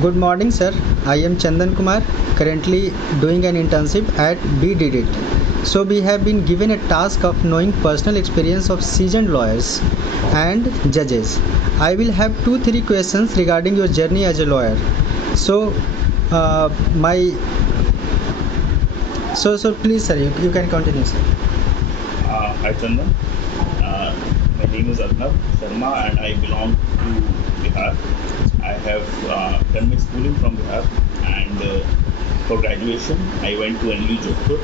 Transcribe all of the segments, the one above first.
Good morning, sir. I am Chandan Kumar, currently doing an internship at BDDIT. So, we have been given a task of knowing personal experience of seasoned lawyers and judges. I will have 2-3 questions regarding your journey as a lawyer. So, my so please, sir, you can continue, sir. Hi Chandan, my name is Abhinav Sharma and I belong to Bihar. I have done my schooling from Bihar and for graduation I went to NU Jodhpur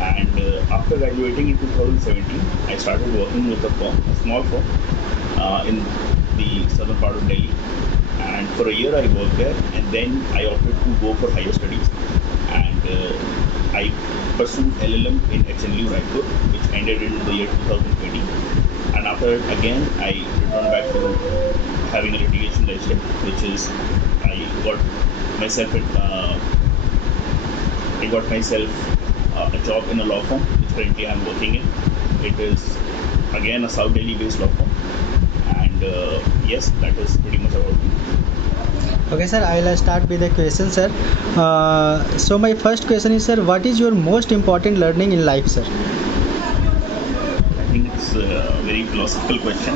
and after graduating in 2017 I started working with a small firm in the southern part of Delhi, and for a year I worked there and then I opted to go for higher studies and I pursued LLM in HNU Raipur, which ended in the year 2020. And after that, again, I returned back to having a litigation lifestyle, which is I got myself a job in a law firm, which currently I'm working in. It is again a South Delhi based law firm, and yes, that is pretty much about it. Okay, sir, I will start with the question, sir. So, my first question is, sir, what is your most important learning in life, sir? I think it's a very philosophical question.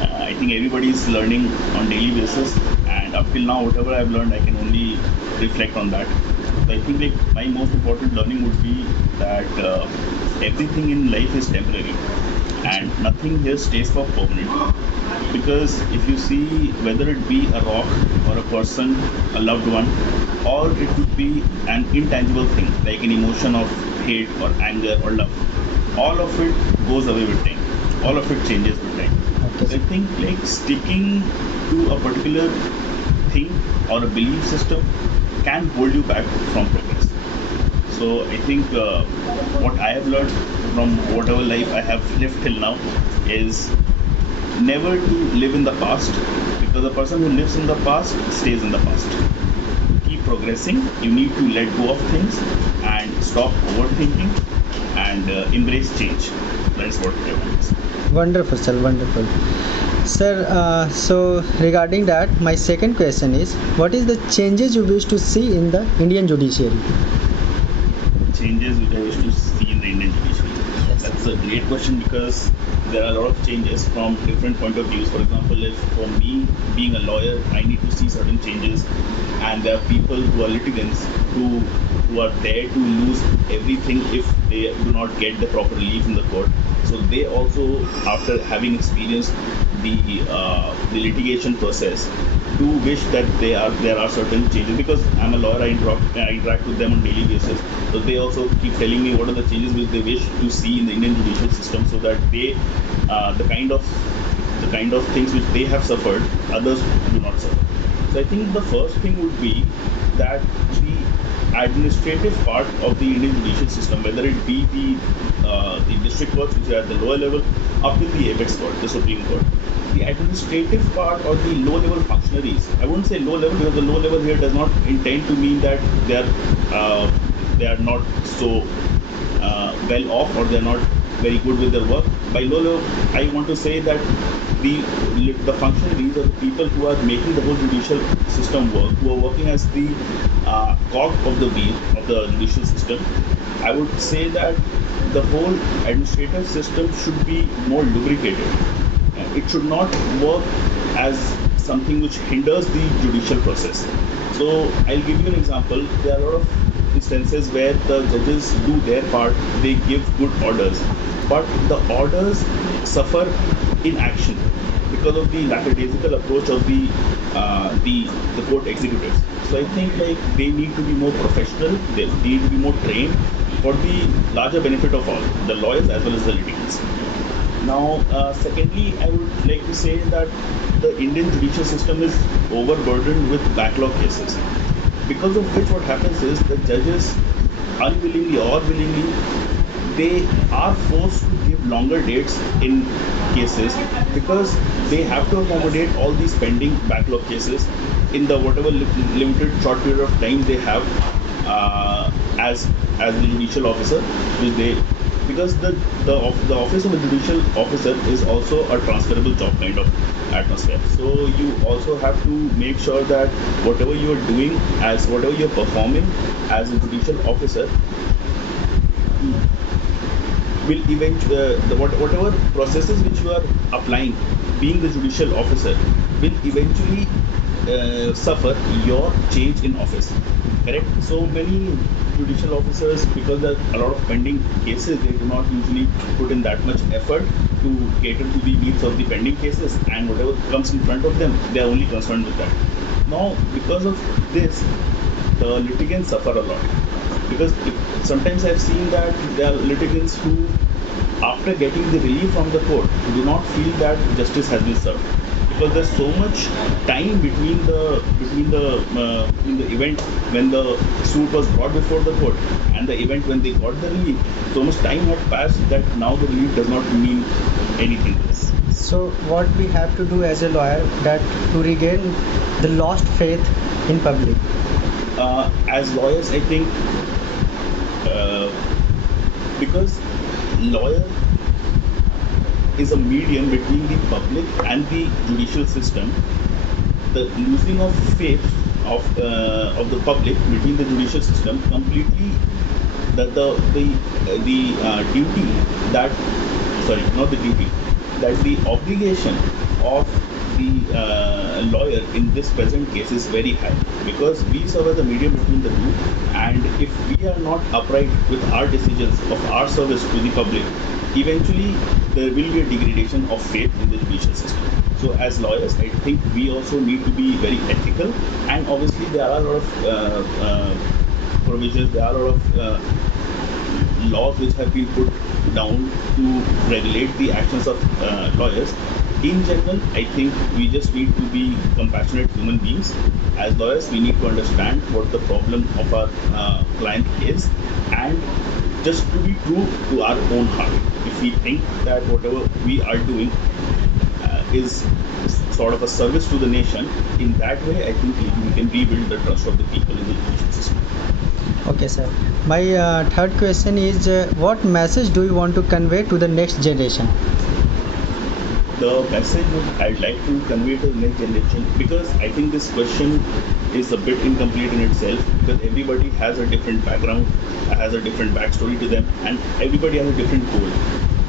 I think everybody is learning on daily basis, and up till now, whatever I've learned, I can only reflect on that. So I think like my most important learning would be that everything in life is temporary, and nothing here stays for permanent. Because if you see, whether it be a rock or a person, a loved one, or it could be an intangible thing like an emotion of hate or anger or love, all of it goes away with time. All of it changes with time. Okay. So I think like sticking to a particular thing or a belief system can hold you back from progress. So I think what I have learned from whatever life I have lived till now is never to live in the past, because the person who lives in the past stays in the past. To keep progressing, you need to let go of things and stop overthinking and embrace change. That's what I want to say. Wonderful, sir. Wonderful. Sir, so regarding that, my second question is, what is the changes you wish to see in the Indian judiciary? Changes which I wish to see in the Indian judiciary. Yes. That's a great question because there are a lot of changes from different point of views. For example, if for me being a lawyer, I need to see certain changes, and there are people who are litigants who are there to lose everything if they do not get the proper relief in the court. So they also, after having experienced the litigation process, do wish that there are certain changes, because I'm a lawyer, I interact with them on daily basis. So they also keep telling me what are the changes which they wish to see in the Indian judicial system, so that they the kind of things which they have suffered, others do not suffer. So I think the first thing would be that the administrative part of the Indian judicial system, whether it be the district courts, which are at the lower level, up to the apex court, the Supreme Court, the administrative part or the low level functionaries, I wouldn't say low level because the low level here does not intend to mean that they are not so well off or they are not very good with their work. By low level, I want to say that the functionaries or the people who are making the whole judicial system work, who are working as the cog of the wheel of the judicial system, I would say that the whole administrative system should be more lubricated. It should not work as something which hinders the judicial process. So I'll give you an example. There are a lot of instances where the judges do their part, they give good orders, but the orders suffer in action because of the lackadaisical approach of the court executives. So I think like they need to be more professional, they need to be more trained for the larger benefit of all, the lawyers as well as the litigants. Now, secondly, I would like to say that the Indian judicial system is overburdened with backlog cases, because of which what happens is the judges, unwillingly or willingly, they are forced to give longer dates in cases because they have to accommodate all these pending backlog cases in the whatever limited short period of time they have as the judicial officer, which they because the office of a judicial officer is also a transferable job kind of atmosphere. So you also have to make sure that whatever you are doing, as whatever you are performing as a judicial officer, will whatever processes which you are applying, being the judicial officer, will eventually suffer your change in office. Correct? So many judicial officers, because there are a lot of pending cases, they do not usually put in that much effort to cater to the needs of the pending cases, and whatever comes in front of them, they are only concerned with that. Now, because of this, the litigants suffer a lot. Because sometimes I've seen that there are litigants who, after getting the relief from the court, do not feel that justice has been served, because there's so much time between the event when the suit was brought before the court and the event when they got the relief. So much time had passed that now the relief does not mean anything to us. So what we have to do as a lawyer, that to regain the lost faith in public? As lawyers, I think because lawyer is a medium between the public and the judicial system, the losing of faith of the public between the judicial system completely, the duty that, sorry, not the duty, that the obligation of the lawyer in this present case is very high, because we serve as a medium between the two, and if we are not upright with our decisions of our service to the public, eventually there will be a degradation of faith in the judicial system. So as lawyers, I think we also need to be very ethical, and obviously there are a lot of provisions, there are a lot of laws which have been put down to regulate the actions of lawyers. In general, I think we just need to be compassionate human beings. As lawyers, we need to understand what the problem of our client is, and just to be true to our own heart. If we think that whatever we are doing is sort of a service to the nation, in that way, I think we can rebuild the trust of the people in the judicial system. Okay, sir. My third question is, what message do you want to convey to the next generation? The message I'd like to convey to the next generation, because I think this question is a bit incomplete in itself, because everybody has a different background, has a different backstory to them, and everybody has a different goal.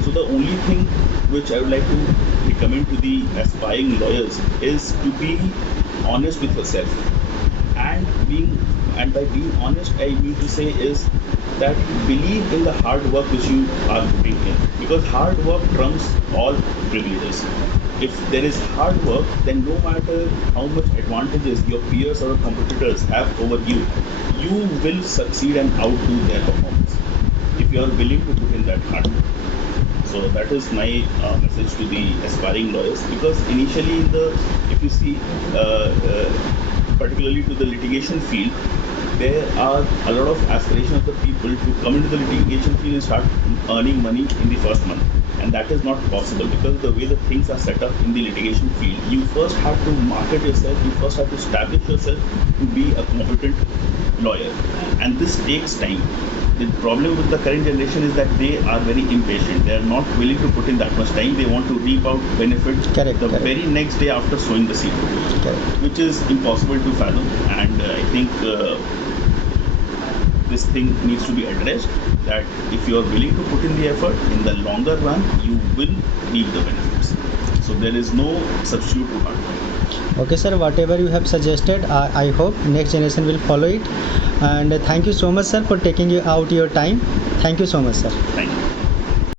So the only thing which I would like to recommend to the aspiring lawyers is to be honest with yourself, and by being honest, I mean to say is that believe in the hard work which you are putting in, because hard work trumps all privileges. If there is hard work, then no matter how much advantages your peers or competitors have over you, you will succeed and outdo their performance if you are willing to put in that hard work. So that is my message to the aspiring lawyers, because initially if you see, particularly to the litigation field, there are a lot of aspirations of the people to come into the litigation field and start earning money in the first month. And that is not possible, because the way the things are set up in the litigation field, you first have to market yourself, you first have to establish yourself to be a competent lawyer. And this takes time. The problem with the current generation is that they are very impatient. They are not willing to put in that much time. They want to reap out benefit very next day after sowing the seed, which is impossible to fathom. And I think this thing needs to be addressed, that if you are willing to put in the effort, in the longer run, you will reap the benefits. So there is no substitute to hard work. Okay, sir, whatever you have suggested, I hope next generation will follow it. And thank you so much, sir, for taking out your time. Thank you so much, sir. Thank you.